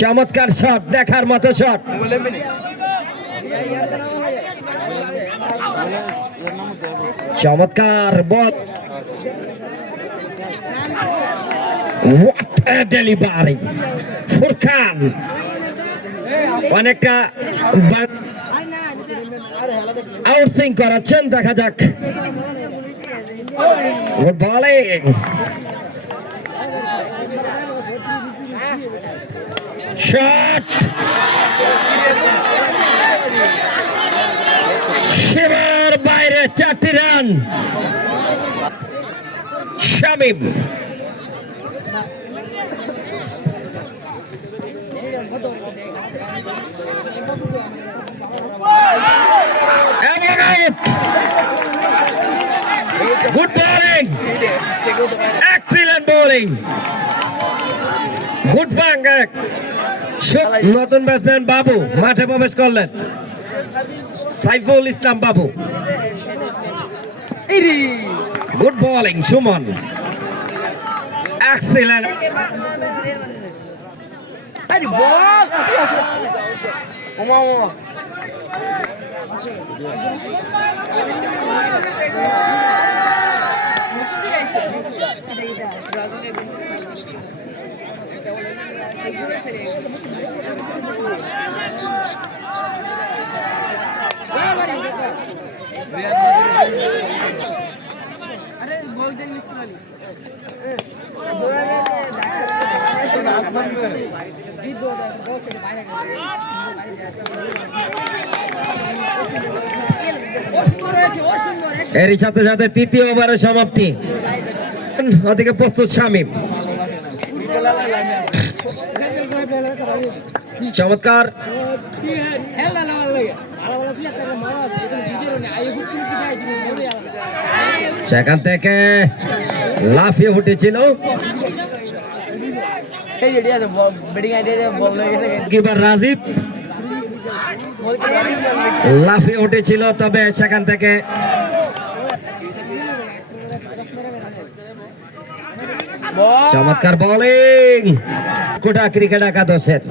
চমৎকার শট, দেখার মতো শট। চমৎকার বল, হোয়াট এ ডেলিভারি। ফুরকান অনেকটা আউটসুইং করাচ্ছেন, দেখা যাক। গুড বলিং, শট, সীমার বাইরে 4টি run. Shamim good bowling, excellent bowling, good বাং। নতুন ব্যাটসম্যান বাবু মাঠে প্রবেশ করলেন, সাইফুল ইসলাম বাবু। গুড বোলিং সুমন, এক্সিলেন্ট এরই সাথে সাথে তৃতীয় ওভারের সমাপ্তি। ওদিকে প্রস্তুত শামিম, চমৎকার সেখান থেকে লাফিয়ে উঠেছিল রাজীব, লাফিয়ে উঠেছিল, তবে সেখান থেকে চমৎকার বোলিং কোটা ক্রিকেট একাদশের।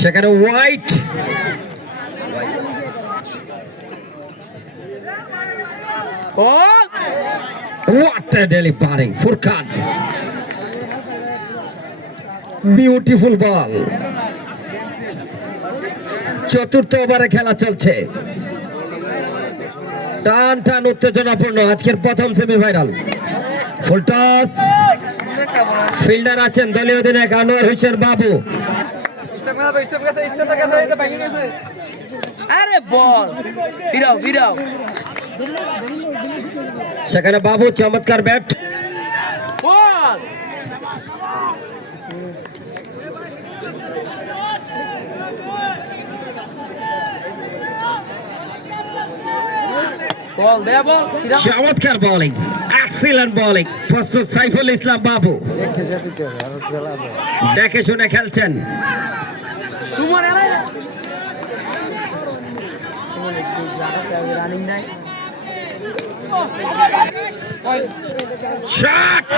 সেখানে white, what a delivery. Furkan, beautiful ball. চতুর্থ ওভারে খেলা চলছে, টান টান উত্তেজনাপূর্ণ আজকের প্রথম সেমিফাইনাল। ফুল টস, ফিল্ডার আছেন দলীয় অধিনায়ক আনোয়ার হোসেন বাবু। সেখানে বাবু, চমৎকার ব্যাট। চমৎকার বোলিং, এক্সিলেন্ট বোলিং। প্রস্তুত সাইফুল ইসলাম বাবু, দেখে শুনে খেলছেন। Shot,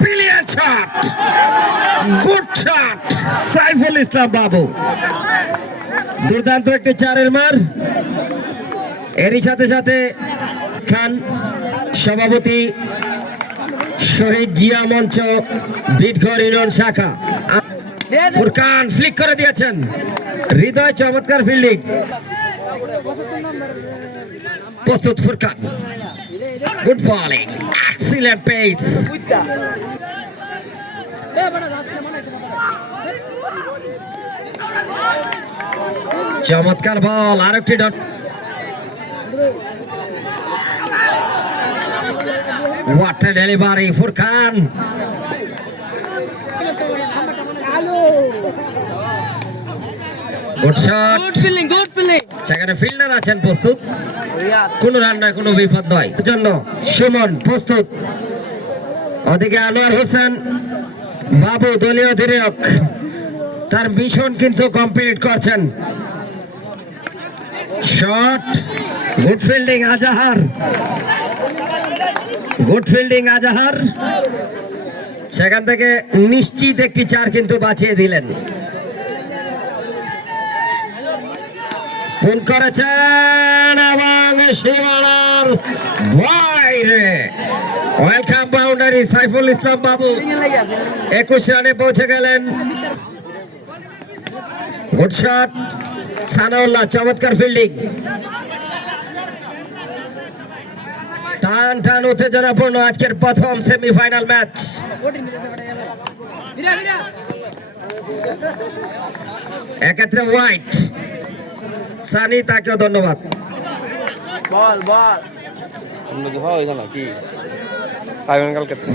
brilliant shot, good shot Saiful Islam Babu. দুর্দান্ত একটি চারের মার। এরই সাথে সাথে খান সভাপতি শহীদ জিয়া মঞ্চ ভিটঘর ইউনিয়ন শাখা ফুরকান ফ্লিক করে দিয়েছেন। হৃদয়, চমৎকার ফিল্ডিং। প্রস্তুত Furqan, good bowling, excellent pace. চমৎকার বল, আরেকটি dot. What a delivery. Furqan, good shot, সেখানে ফিল্ডার আছেন প্রস্তুত। কোন রান নয়, কোনো বিপদ নয় জন্য সুমন প্রস্তুত। ওদিকে আনোয়ার হোসেন বাবু দলীয় অধিনায়ক, তার মিশন কিন্তু কমপ্লিট করছেন। Shot, good fielding Azhar, good fielding Azhar. সেখান থেকে নিশ্চিত একটি 4 কিন্তু বাঁচিয়ে দিলেন। ফোন করেছেন এবং সীমানার বাইরে। ওয়েলকাম বাউন্ডারি সাইফুল ইসলাম বাবু 21 রানে পৌঁছে গেলেন। গুড শট সানাউল্লাহ, চমৎকার ফিল্ডিং। টান টান উত্তেজনাপূর্ণ আজকের প্রথম সেমিফাইনাল ম্যাচ। এক্ষেত্রে হোয়াইট সানি, তাকেও ধন্যবাদ।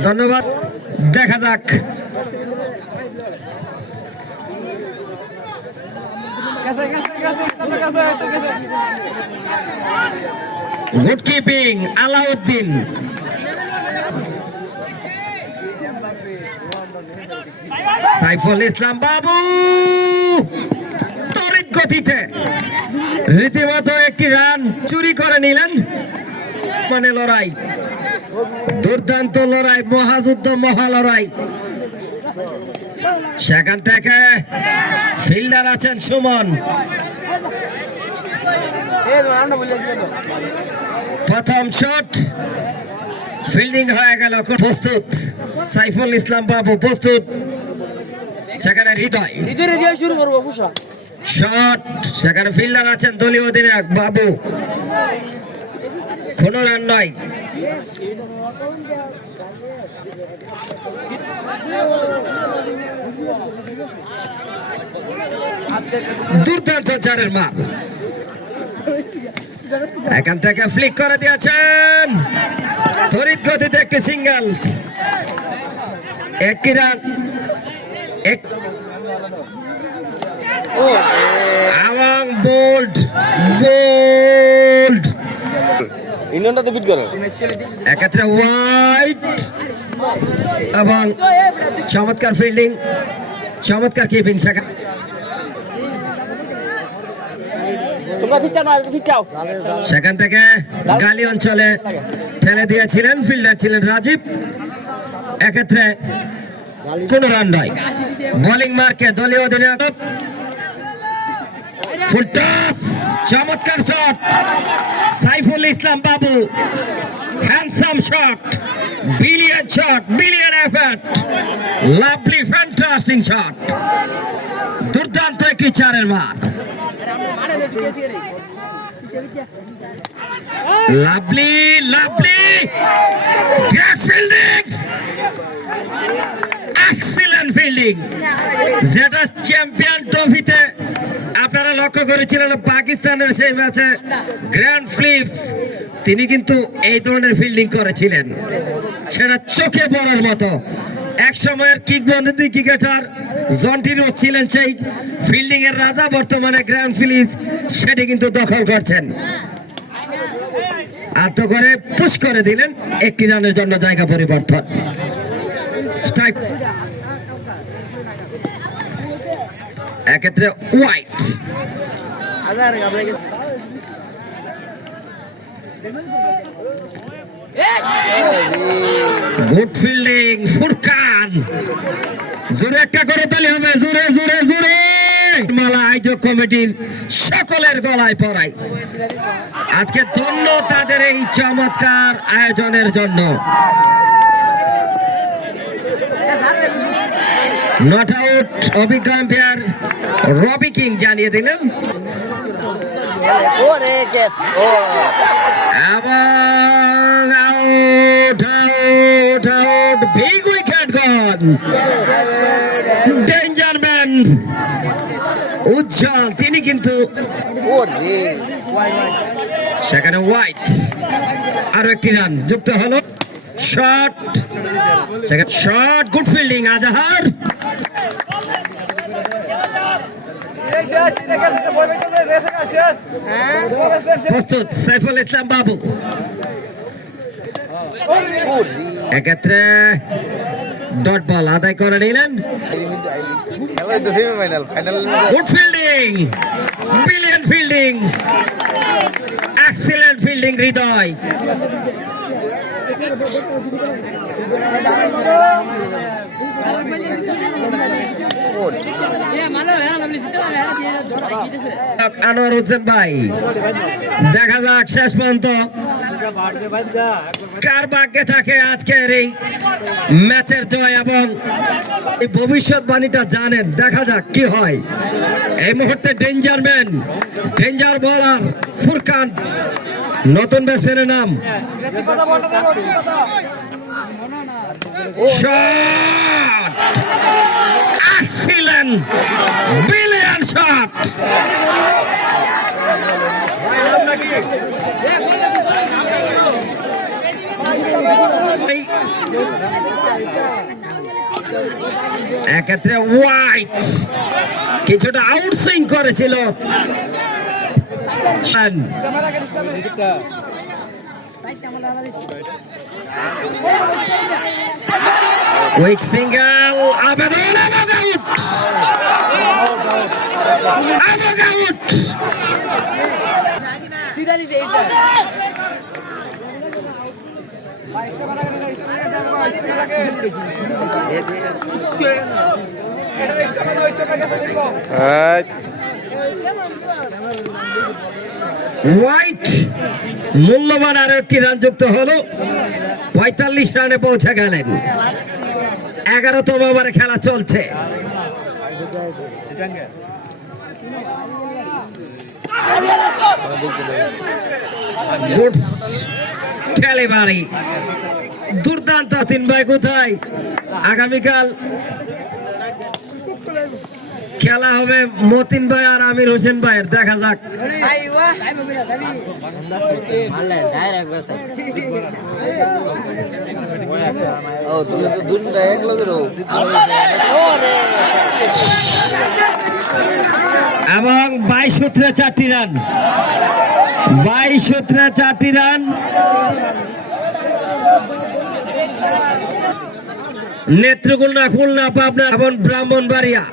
ধন্যবাদ, দেখা যাক। Good keeping Alauddin. সাইফুল ইসলাম বাবু তড়িৎ গতিতে রীতিমতো একটি রান চুরি করে নিলেন। মানে লড়াই, দুর্দান্ত লড়াই, মহাযুদ্ধ, মহালড়াই। সেখান থেকে ফিল্ডার আছেন সুমন। প্রথম শট ফিল্ডিং হয়ে গেল, প্রস্তুত সাইফুল ইসলাম বাবু, প্রস্তুত। সেখানে হৃদয় শট, সেখানে ফিল্ডার আছেন দলীয় অধিনায়ক বাবু। কোনো রান নয়। দুর্দান্ত 4-এর মার। এখান থেকে ফ্লিক করে দিয়েছেন, তড়িৎ গতিতে একটি সিঙ্গেল, একটি রান। এবং বোল্ড বোল্ড এক্ষেত্রে হোয়াইট এবং চমৎকার ফিল্ডিং, চমৎকার কিপিং। সেখান থেকে গালি অঞ্চলে ঠেলে দিয়েছিলেন, ফিল্ডার ছিলেন রাজীব। এক্ষেত্রে কোন রান নয়। বোলিং মার্কে দলীয় অধিনায়ক ফুল টস, চমৎকার শট সাইফুল ইসলাম বাবু, handsome shot, billion shot, billion effort, lovely fantastic shot, দুর্দান্ত একটি 4-এর মার। Lovely lovely great fielding, excellent fielding. যেটা চ্যাম্পিয়ন ট্রফিতে আপনারা লক্ষ্য করেছিলেন পাকিস্তানের সেই ম্যাচে গ্র্যান্ড ফিলিপস, তিনি কিন্তু এই ধরনের ফিল্ডিং করেছিলেন, সেটা চোখে পড়ার মতো। এক সময়ের কিংবদন্তি ক্রিকেটার জন্টি রোজ ছিলেন সেই ফিল্ডিং এর রাজা, বর্তমানে গ্র্যান্ড ফিলিপস সেটি কিন্তু দখল করছেন। আত্ম করে পুশ করে দিলেন, একটি রানের জন্য জায়গা পরিবর্তন। এক্ষেত্রে হোয়াইট, গুড ফিল্ডিং ফুরকান। জোরে একটা করে তালি হবে, জোরে জোরে জোরে। মালা আয়োজক কমিটির সকলের গলায় পড়াই। আজকে ধন্য তাদের এই চমৎকার আয়োজনের জন্য। নট আউট অভিজ্ঞ আম্পায়ার রবি কিং জানিয়ে দিলেন। এবং out out out, big wicket gone. Danger man Ujjwal, তিনি কিন্তু সেখানে হোয়াইট। আরো একটি রান যুক্ত হলো। Shot, second shot, good fielding Azhar. প্রস্তুত সাইফুল ইসলাম বাবু। এক্ষেত্রে ডট বল আদায় করে নিলেন। Good fielding, brilliant fielding, excellent fielding Hridoy. Anwar Hossain ভাই, দেখা যাক শেষ পর্যন্ত কার ভাগ্যে থাকে আজকের এই ম্যাচের জয় এবং এই ভবিষ্যৎবাণীটা জানেন। দেখা যাক কি হয়। এই মুহূর্তে ডেঞ্জার বলার ফুরকান, নতুন ব্যাটসম্যানের নাম। Shot, excellent, brilliant shot. এক্ষেত্রে হোয়াইট কিছুটা আউটসুইং করেছিল। কুইক সিঙ্গেল, আবেদন এবং আউট। হোয়াইট মূল্যবান আরো একটি রান যুক্ত হলো। 45 রানে পৌঁছে গেলেন। 11তম ওভারে খেলা চলছে। গুডস ডেলিভারি, দুর্দান্ত। তিন ভাই কোথায়? আগামীকাল খেলা হবে মতিন ভাই আর আমির হোসেন ভাইয়ের। দেখা যাক। এবং 22 সূত্রে 4টি রান, 22 সূত্রে 4টি রান। নেত্রকোনা, খুলনা, পাবনা এবং ব্রাহ্মণবাড়িয়া।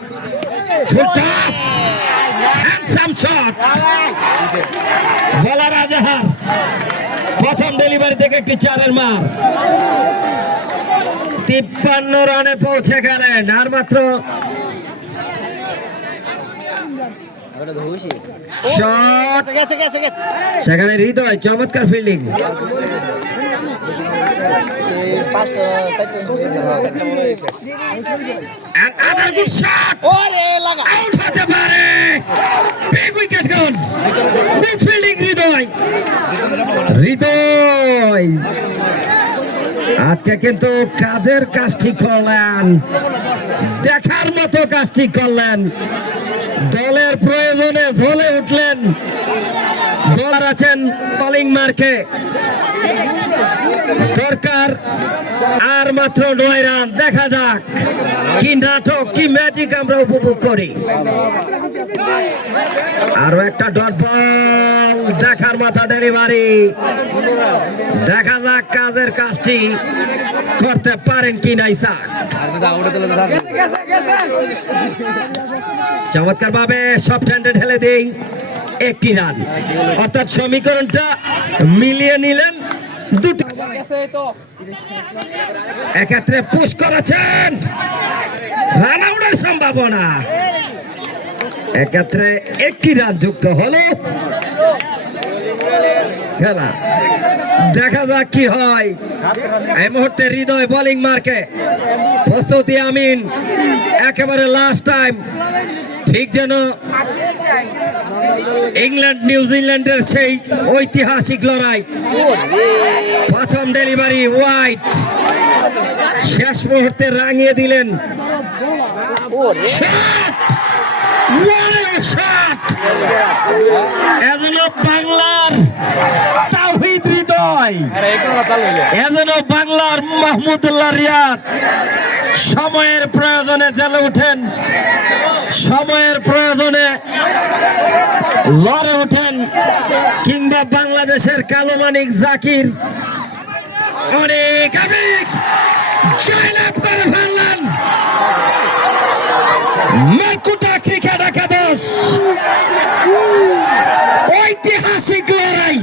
বলার আজাহার প্রথম ডেলিভারি থেকে একটি 4-এর মার। 53 রানে পৌঁছে গেলেন। আর মাত্র শট, সেখানে হৃদয় চমৎকার ফিল্ডিং। হৃদয় আজকে কিন্তু কাজের কাজটি করলেন, দেখার মতো কাজটি করলেন। দলের প্রয়োজনে ঝলে উঠলেন। দল আছেন বোলিং মার্কে, দরকার আর মাত্র 9 রান। দেখা যাক কি নাটক, কি ম্যাজিক আমরা উপভোগ করি। আরো একটা ডট বল, দেখার মতো ডেলিভারি। দেখা যাক কাজের কাজটি করতে পারেন কি না ইসাক। চমৎকার ভাবে সফট হ্যান্ডে ঢেলে দেই 1টি রান। অর্থাৎ সমীকরণটা মিলিয়ে নিলেন। দুটো এক্ষেত্রে পুশ করেছেন, রান আউটের সম্ভাবনা। এক্ষেত্রে 1টি রান যুক্ত হলো। খেলা দেখা যাক কি হয়। এই মুহূর্তে হৃদয় বোলিং মার্কে প্রস্তুতি। আমিন একেবারে লাস্ট টাইম, ঠিক যেন ইংল্যান্ড নিউজিল্যান্ডের সেই ঐতিহাসিক লড়াই। প্রথম ডেলিভারি হোয়াইট, শেষ মুহূর্তে রাঙিয়ে দিলেন। এজন্য বাংলার তাওহীদ হৃদয়, এজন্য বাংলার মাহমুদুল্লাহ রিয়াদ সময়ের প্রয়োজনে জেলে উঠেন, সময়ের প্রয়োজনে লড়ে ওঠেন। কিংবা বাংলাদেশের কালো মানিক জাকির অনেক আবেগ জয়লাভ করে ফেললেন। মেরকুটা ক্রিকেট একাদশ ঐতিহাসিক লড়াই